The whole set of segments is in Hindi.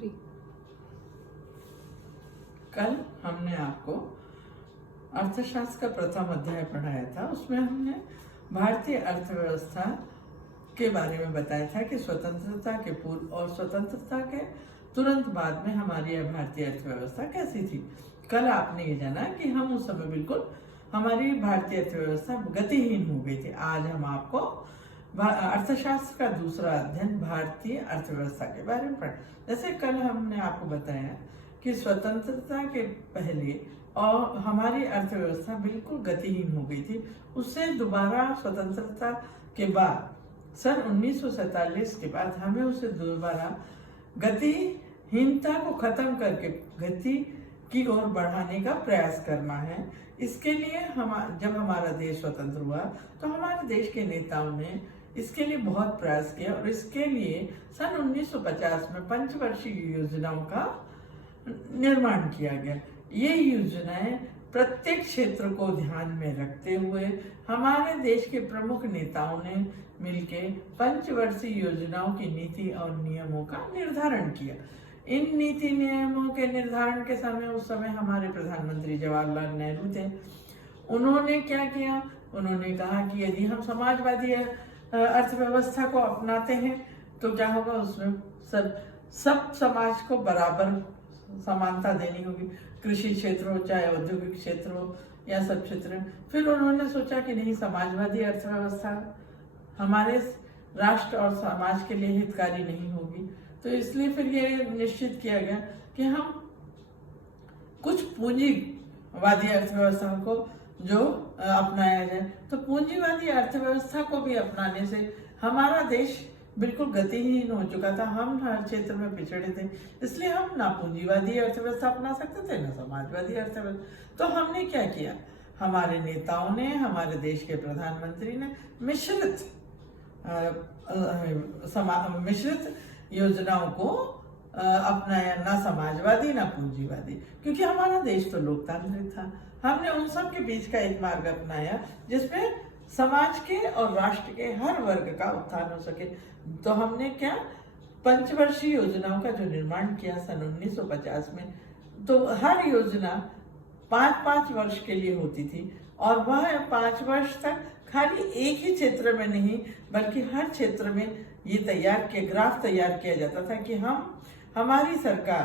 3। कल हमने आपको अर्थशास्त्र का प्रथम अध्याय पढ़ाया था। उसमें हमने भारतीय अर्थव्यवस्था के बारे में बताया था कि स्वतंत्रता के पूर्व और स्वतंत्रता के तुरंत बाद में हमारी भारतीय अर्थव्यवस्था कैसी थी। कल आपने ये जाना कि हम उस समय बिल्कुल हमारी भारतीय अर्थव्यवस्था गतिहीन हो गई थी। आज हम आपको अर्थशास्त्र का दूसरा अध्ययन भारतीय अर्थव्यवस्था के बारे में पढ़। जैसे कल हमने आपको बताया कि स्वतंत्रता के पहले और हमारी अर्थव्यवस्था बिल्कुल गतिहीन हो गई थी। उससे दोबारा स्वतंत्रता के बाद सन 1947 के बाद हमें उसे दोबारा गतिहीनता को खत्म करके गति की ओर बढ़ाने का प्रयास करना है। इसके लिए जब हमारा देश स्वतंत्र हुआ तो हमारे देश के नेताओं ने इसके लिए बहुत प्रयास किया और इसके लिए सन 1950 में पंचवर्षीय योजनाओं का निर्माण किया गया। ये योजनाएं प्रत्येक क्षेत्र को ध्यान में रखते हुए हमारे देश के प्रमुख नेताओं ने मिलकर पंचवर्षीय योजनाओं की नीति और नियमों का निर्धारण किया। इन नीति नियमों के निर्धारण के समय उस समय हमारे प्रधानमंत्री जवाहरलाल नेहरू थे। उन्होंने क्या किया? उन्होंने कहा कि यदि हम समाजवादी अर्थव्यवस्था को अपनाते हैं तो क्या होगा, उसमें सब समाज को बराबर समानता देनी होगी, कृषि क्षेत्र हो चाहे औद्योगिक क्षेत्र हो या सब क्षेत्र। फिर उन्होंने सोचा कि नहीं, समाजवादी अर्थव्यवस्था हमारे राष्ट्र और समाज के लिए हितकारी नहीं होगी। तो इसलिए फिर ये निश्चित किया गया कि हम कुछ पूंजीवादी अर्थव्यवस्था को जो अपनाया जाए। तो पूंजीवादी अर्थव्यवस्था को भी अपनाने से हमारा देश बिल्कुल गतिहीन हो चुका था। हम हर क्षेत्र में पिछड़े थे, इसलिए हम ना पूंजीवादी अर्थव्यवस्था अपना सकते थे ना समाजवादी अर्थव्यवस्था। तो हमने क्या किया, हमारे नेताओं ने, हमारे देश के प्रधानमंत्री ने मिश्रित योजनाओं को अपनाया, ना समाजवादी ना पूंजीवादी, क्योंकि हमारा देश तो लोकतांत्रिक था। हमने उन सब के बीच का एक मार्ग अपनाया जिसमें समाज के और राष्ट्र के हर वर्ग का उत्थान हो सके। तो हमने क्या, पंचवर्षीय योजनाओं का जो निर्माण किया सन 1950 में, तो हर योजना 5-5 वर्ष के लिए होती थी और वह 5 वर्ष तक खाली एक ही क्षेत्र में नहीं बल्कि हर क्षेत्र में ये ग्राफ तैयार किया जाता था कि हमारी सरकार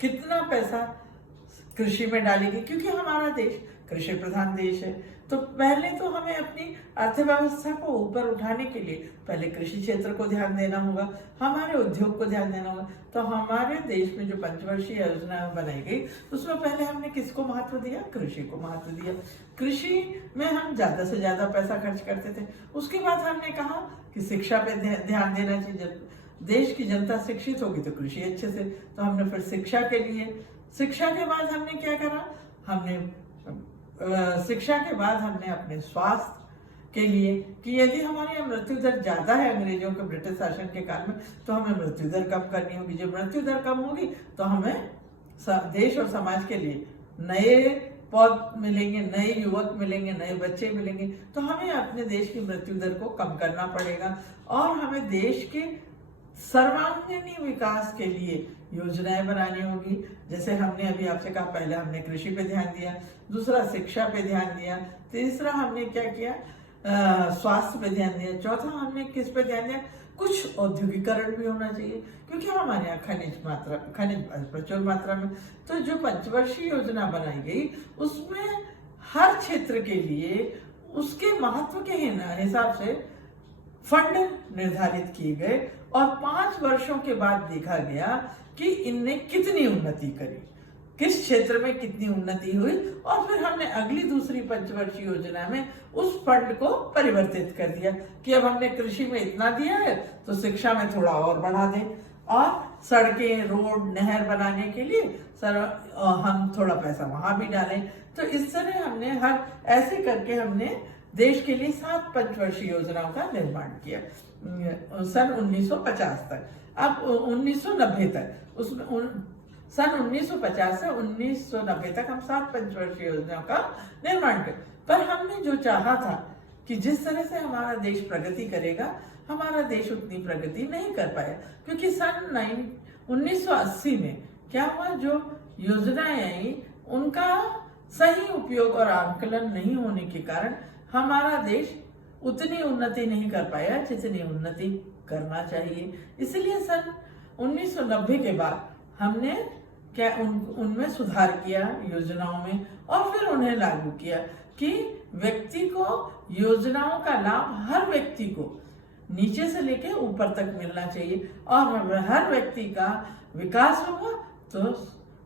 कितना पैसा कृषि में डालेगी, क्योंकि हमारा देश कृषि प्रधान देश है। तो पहले तो हमें अपनी अर्थव्यवस्था को ऊपर उठाने के लिए पहले कृषि क्षेत्र को ध्यान देना होगा, हमारे उद्योग को ध्यान देना होगा। तो हमारे देश में जो पंचवर्षीय योजना बनाई गई उसमें पहले हमने किसको महत्व दिया? कृषि को महत्व दिया। कृषि में हम ज्यादा से ज्यादा पैसा खर्च करते थे। उसके बाद हमने कहा कि शिक्षा पे ध्यान देना चाहिए। जब देश की जनता शिक्षित होगी तो कृषि अच्छे से। तो हमने फिर शिक्षा के लिए, शिक्षा के बाद हमने क्या करा, शिक्षा के बाद हमने अपने स्वास्थ्य के लिए कि यदि हमारी मृत्यु दर ज्यादा है अंग्रेजों के ब्रिटिश शासन के काल में, तो हमें मृत्यु दर कम करनी होगी। जब मृत्यु दर कम होगी तो हमें देश और समाज के लिए नए पौध मिलेंगे, नए युवक मिलेंगे, नए बच्चे मिलेंगे। तो हमें अपने देश की मृत्यु दर को कम करना पड़ेगा और हमें देश के सर्वांगीण विकास के लिए योजनाएं बनानी होगी। जैसे हमने अभी आपसे कहा, पहले हमने कृषि पे ध्यान दिया, दूसरा शिक्षा पे ध्यान दिया, तीसरा हमने क्या किया, स्वास्थ्य पे ध्यान दिया, चौथा हमने किस पे ध्यान दिया, कुछ औद्योगिकरण भी होना चाहिए क्योंकि हमारे यहाँ खनिज प्रचुर मात्रा में। तो जो पंचवर्षीय योजना बनाई गई उसमें हर क्षेत्र के लिए उसके महत्व के हिसाब से फंड निर्धारित किए गए और 5 वर्षों के बाद देखा गया कि इनने कितनी उन्नति करी, किस क्षेत्र में कितनी उन्नति हुई, और फिर हमने अगली दूसरी पंचवर्षीय योजना में उस फंड को परिवर्तित कर दिया कि अब हमने कृषि में इतना दिया है तो शिक्षा में थोड़ा और बढ़ा दें और सड़कें, रोड, नहर बनाने के लिए हम थोड़ा पैसा वहां भी डालें। तो इस तरह हमने ऐसे करके हमने देश के लिए 7 पंचवर्षीय योजनाओं का निर्माण किया सन 1950 तक। अब 1990 तक उसमें सन 1950 से 1990 तक हम 7 पंचवर्षीय योजनाओं का निर्माण किया। पर हमने जो चाहा था कि जिस तरह से हमारा देश प्रगति करेगा, हमारा देश उतनी प्रगति नहीं कर पाया क्योंकि सन 1980 में क्या हुआ, जो योजनाएं आई उनका सही उपयोग और आंकलन नहीं होने के कारण हमारा देश उतनी उन्नति नहीं कर पाया जितनी उन्नति करना चाहिए। इसलिए सन 1990 के बाद हमने क्या उनमें सुधार किया योजनाओं में, और फिर उन्हें लागू किया कि व्यक्ति को योजनाओं का लाभ हर व्यक्ति को नीचे से लेके ऊपर तक मिलना चाहिए, और हर व्यक्ति का विकास होगा तो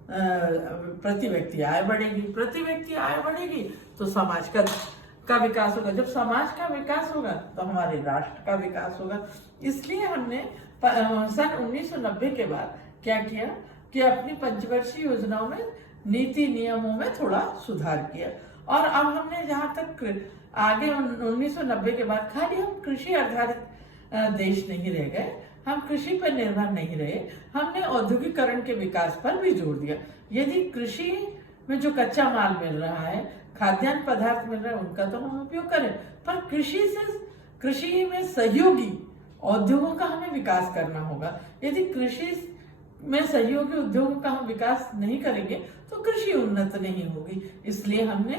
प्रति व्यक्ति आय बढ़ेगी, प्रति व्यक्ति आय बढ़ेगी तो समाज का विकास होगा, जब समाज का विकास होगा तो हमारे राष्ट्र का विकास होगा। इसलिए हमने सन 1990 के बाद क्या किया कि अपनी पंचवर्षीय योजनाओं में नीति नियमों में थोड़ा सुधार किया, और अब हमने जहां तक आगे 1990 के बाद खाली हम कृषि आधारित देश नहीं रह गए, हम कृषि पर निर्भर नहीं रहे, हमने औद्योगिकरण के विकास पर भी जोर दिया। यदि कृषि में जो कच्चा माल मिल रहा है, खाद्यान्न पदार्थ मिल रहा है, उनका तो हम उपयोग करें, पर कृषि में सहयोगी उद्योगों का हमें विकास करना होगा। यदि कृषि में सहयोगी उद्योगों का हम विकास नहीं करेंगे तो कृषि उन्नत नहीं होगी। इसलिए हमने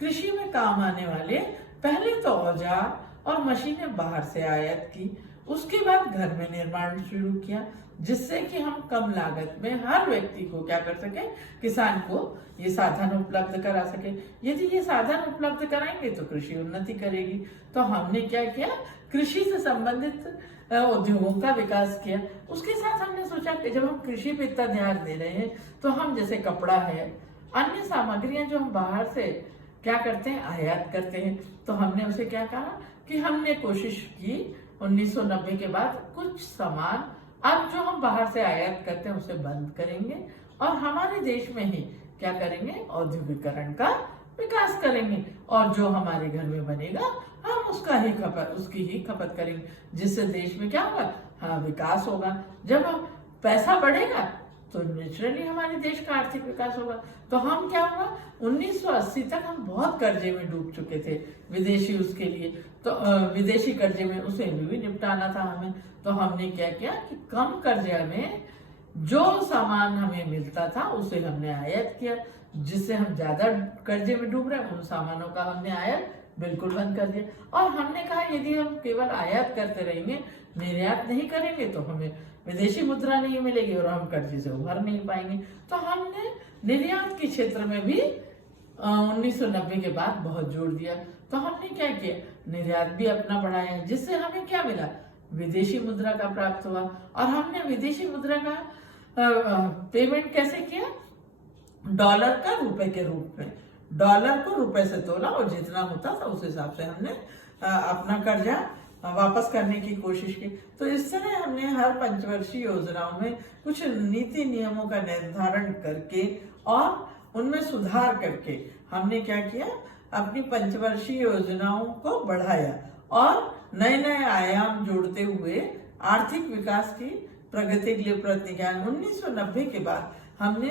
कृषि में काम आने वाले पहले तो औजार और मशीनें बाहर से आयात की, उसके बाद घर में निर्माण शुरू किया, जिससे कि हम कम लागत में हर व्यक्ति को क्या कर सके, किसान को ये साधन उपलब्ध करा सके। यदि ये साधन उपलब्ध कराएंगे तो कृषि उन्नति करेगी। तो हमने क्या किया, कृषि से संबंधित उद्योगों का विकास किया। उसके साथ हमने सोचा कि जब हम कृषि पे इतना ध्यान दे रहे हैं तो हम जैसे कपड़ा है, अन्य सामग्रियां जो हम बाहर से क्या करते हैं, आयात करते हैं, तो हमने उसे क्या कहा कि हमने कोशिश की 1990 के बाद कुछ सामान अब जो हम बाहर से आयात करते हैं उसे बंद करेंगे और हमारे देश में ही क्या करेंगे, औद्योगिकरण का विकास करेंगे, और जो हमारे घर में बनेगा हम उसकी ही खपत करेंगे, जिससे देश में क्या होगा, हाँ विकास होगा। जब पैसा बढ़ेगा तो नेचुरली हमारे देश का आर्थिक विकास होगा। तो हम क्या हुआ, 1980 तक हम बहुत कर्जे में डूब चुके थे विदेशी उसके लिए, तो विदेशी कर्जे में उसे भी निपटाना था हमें। तो हमने क्या किया कि कम कर्जे में जो सामान हमें मिलता था उसे हमने आयात किया, जिससे हम ज्यादा कर्जे में डूब रहे हैं उन सामानों का हमने आयात बिल्कुल बंद कर दिया। और हमने कहा यदि हम केवल आयात करते रहेंगे, निर्यात नहीं करेंगे तो हमें विदेशी मुद्रा नहीं मिलेगी और हम कर्जे से उभर नहीं पाएंगे। तो हमने निर्यात के क्षेत्र में भी 1990 के बाद बहुत जोर दिया। तो हमने क्या किया, निर्यात भी अपना बढ़ाया, जिससे हमें क्या मिला, विदेशी मुद्रा का प्राप्त हुआ। और हमने विदेशी मुद्रा का पेमेंट कैसे किया, डॉलर का रुपए के रूप में, डॉलर को रुपए से तोला और जितना होता था उस हिसाब से हमने अपना कर्जा वापस करने की कोशिश की। तो इस तरह हमने हर पंचवर्षीय योजनाओं में कुछ नीति नियमों का निर्धारण करके और उनमें सुधार करके हमने क्या किया, अपनी पंचवर्षीय योजनाओं को बढ़ाया और नए नए आयाम जोड़ते हुए आर्थिक विकास की प्रगति के लिए प्रयत्न किया। 1990 के बाद हमने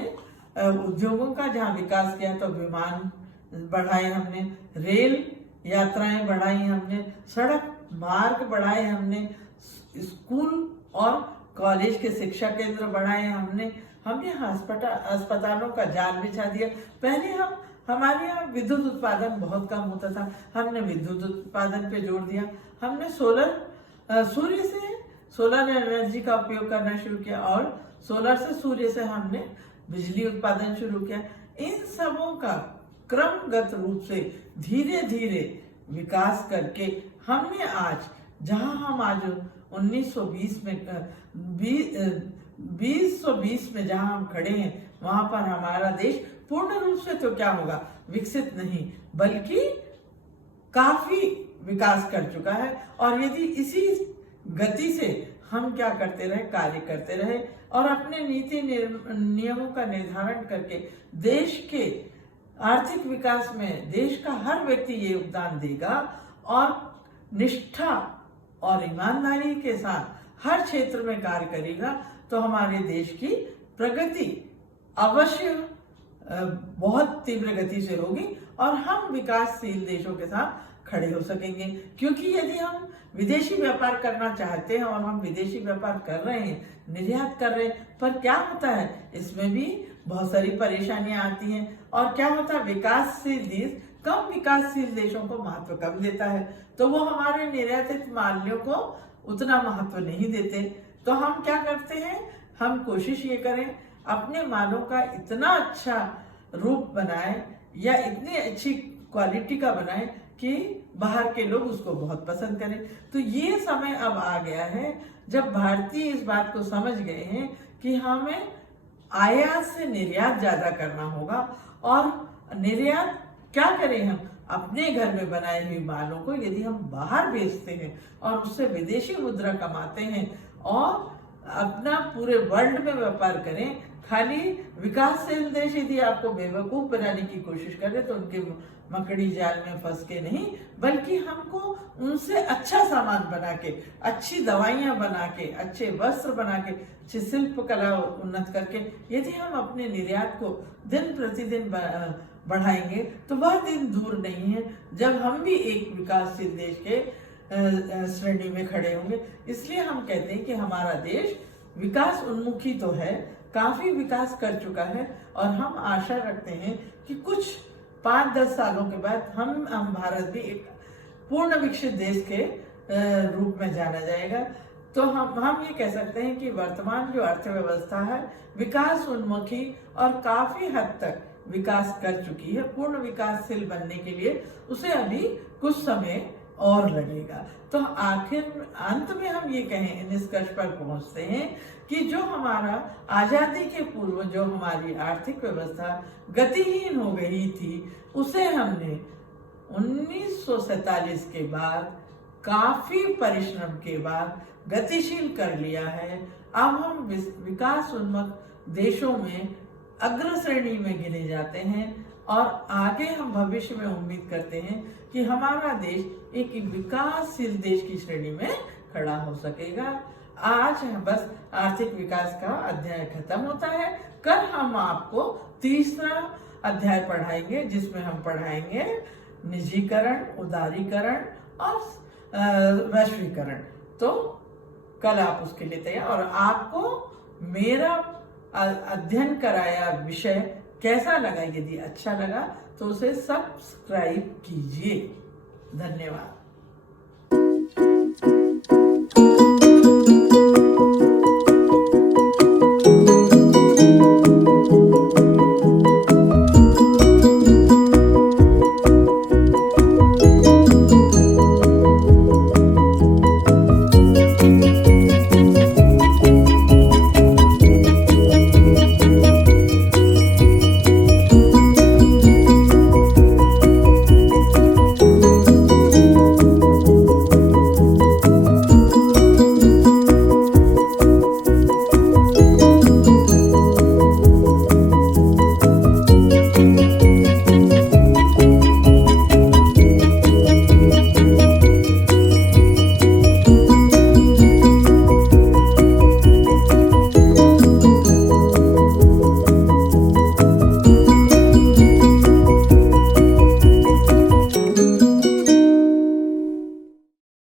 उद्योगों का जहाँ विकास किया तो विमान बढ़ाए हमने, रेल यात्राएं बढ़ाई हमने, सड़क मार्ग बढ़ाए हमने, स्कूल और कॉलेज के शिक्षा केंद्र बढ़ाए हमने अस्पतालों का जाल बिछा दिया। पहले हमारे यहाँ विद्युत उत्पादन बहुत कम होता था, हमने विद्युत उत्पादन पे जोर दिया। हमने सोलर एनर्जी का उपयोग करना शुरू किया और सूर्य से हमने बिजली उत्पादन शुरू किया। इन सबों का क्रमगत रूप से धीरे धीरे विकास करके हमने आज जहां हम आज 1920 में जहां हम खड़े हैं, वहां पर हमारा देश पूर्ण रूप से तो क्या होगा, विकसित नहीं बल्कि काफी विकास कर चुका है। और यदि इसी गति से हम क्या करते रहे, कार्य करते रहे और अपने नीति नियमों का निर्धारण करके देश के आर्थिक विकास में देश का हर व्यक्ति ये योगदान देगा और निष्ठा और ईमानदारी के साथ हर क्षेत्र में कार्य करेगा, तो हमारे देश की प्रगति अवश्य बहुत तीव्र गति से होगी और हम विकासशील देशों के साथ खड़े हो सकेंगे। क्योंकि यदि हम विदेशी व्यापार करना चाहते हैं और हम विदेशी व्यापार कर रहे हैं, निर्यात कर रहे हैं, पर क्या होता है, इसमें भी बहुत सारी परेशानियां आती हैं। और क्या होता है, विकासशील देश कम विकासशील देशों को महत्व कम देता है, तो वो हमारे निर्यातित माल्यों को उतना महत्व नहीं देते। तो हम क्या करते हैं, हम कोशिश ये करें अपने मालों का इतना अच्छा रूप बनाए या इतनी अच्छी क्वालिटी का बनाए कि बाहर के लोग उसको बहुत पसंद करें। तो ये समय अब आ गया है जब भारतीय इस बात को समझ गए हैं कि हमें आयात से निर्यात ज्यादा करना होगा। और निर्यात क्या करें, हम अपने घर में बनाई हुई मालों को यदि हम बाहर बेचते हैं और उससे विदेशी मुद्रा कमाते हैं और अपना पूरे वर्ल्ड में व्यापार करें, खाली विकासशील देश यदि आपको बेवकूफ बनाने की कोशिश करें तो उनके मकड़ी जाल में फंस के नहीं, बल्कि हमको उनसे अच्छा सामान बना के, अच्छी दवाइयां बना के, अच्छे वस्त्र बना के, अच्छी शिल्प कला उन्नत करके यदि हम अपने निर्यात को दिन प्रतिदिन बढ़ाएंगे तो वह दिन दूर नहीं है जब हम भी एक विकासशील देश के श्रेणी में खड़े होंगे। इसलिए हम कहते हैं कि हमारा देश विकास उन्मुखी तो है, काफी विकास कर चुका है, और हम आशा रखते हैं कि कुछ 5-10 सालों के बाद हम भारत भी एक पूर्ण विकसित देश के रूप में जाना जाएगा। तो हम ये कह सकते हैं कि वर्तमान जो अर्थव्यवस्था है विकास उन्मुखी और काफी हद तक विकास कर चुकी है। पूर्ण विकासशील बनने के लिए उसे अभी कुछ समय और लगेगा। तो आखिर अंत में हम ये कहें, निष्कर्ष पर पहुंचते हैं कि जो हमारा आजादी के पूर्व जो हमारी आर्थिक व्यवस्था गतिहीन हो गई थी, उसे हमने 1947 के बाद काफी परिश्रम के बाद गतिशील कर लिया है। अब हम विकास उन्मुख देशों में अग्र श्रेणी में गिने जाते हैं और आगे हम भविष्य में उम्मीद करते हैं कि हमारा देश एक विकासशील देश की श्रेणी में खड़ा हो सकेगा। आज बस आर्थिक विकास का अध्याय खत्म होता है। कल हम आपको तीसरा अध्याय पढ़ाएंगे जिसमें हम पढ़ाएंगे निजीकरण, उदारीकरण और वैश्वीकरण। तो कल आप उसके लिए तैयार, और आपको मेरा अध्ययन कराया विषय कैसा लगा, यदि अच्छा लगा तो उसे सब्सक्राइब कीजिए। धन्यवाद।